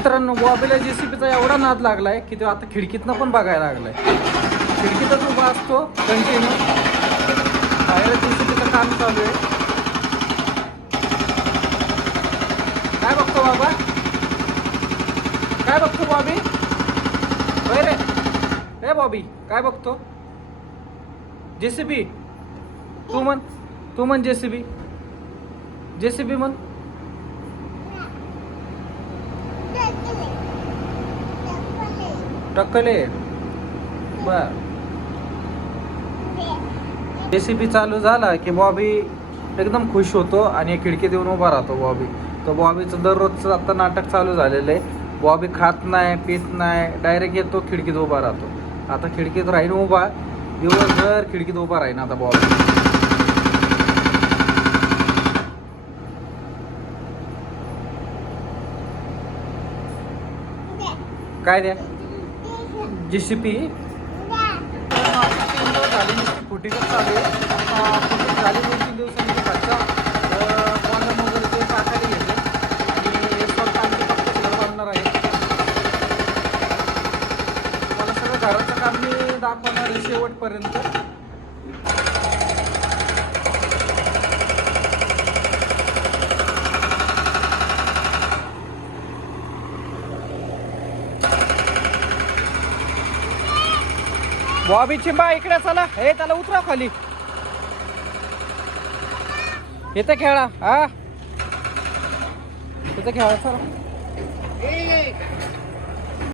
मित्रांनो बॉबीला जेसीबीचा एवढा नाद लागलाय की तो आता खिडकीतनं पण बघायला लागलाय. खिडकीतच उभा असतो कंटिन्यू. बाहेर जेसीबीचं काम चालू आहे. काय बघतो बाबा? काय बघतो बॉबी? होय रे हे बॉबी काय बघतो? जेसीबी. तू म्हण जेसीबी. जेसीबी म्हण. टक्कले बर. जेसीबी चालू झाला की बॉबी एकदम खुश होतो आणि खिडकीत येऊन उभा राहतो बॉबी. तर बॉबीचं दररोजचं आता नाटक चालू झालेलं आहे. बॉबी खात नाही पित नाही डायरेक्ट येतो खिडकीत उभा राहतो. आता खिडकीत राहीन उभा दिवसभर खिडकीत उभा राहीन आता बॉबी. काय द्या जेसीबी झाली नुसती फुटीच चालू आहे. फुटीच झाली 2-3 दिवसांनी खालचा कॉलम वगैरे ते टाकायला घेते आणि स्वतः आमची फक्त घर बांधणार आहे. मला सगळं घराचं काम मी दाखवणार आहे शेवटपर्यंत. बॉबी चिंबा इकडे चला. हे त्याला उतरा खाली. इथे खेळा. हा इथे खेळा चला.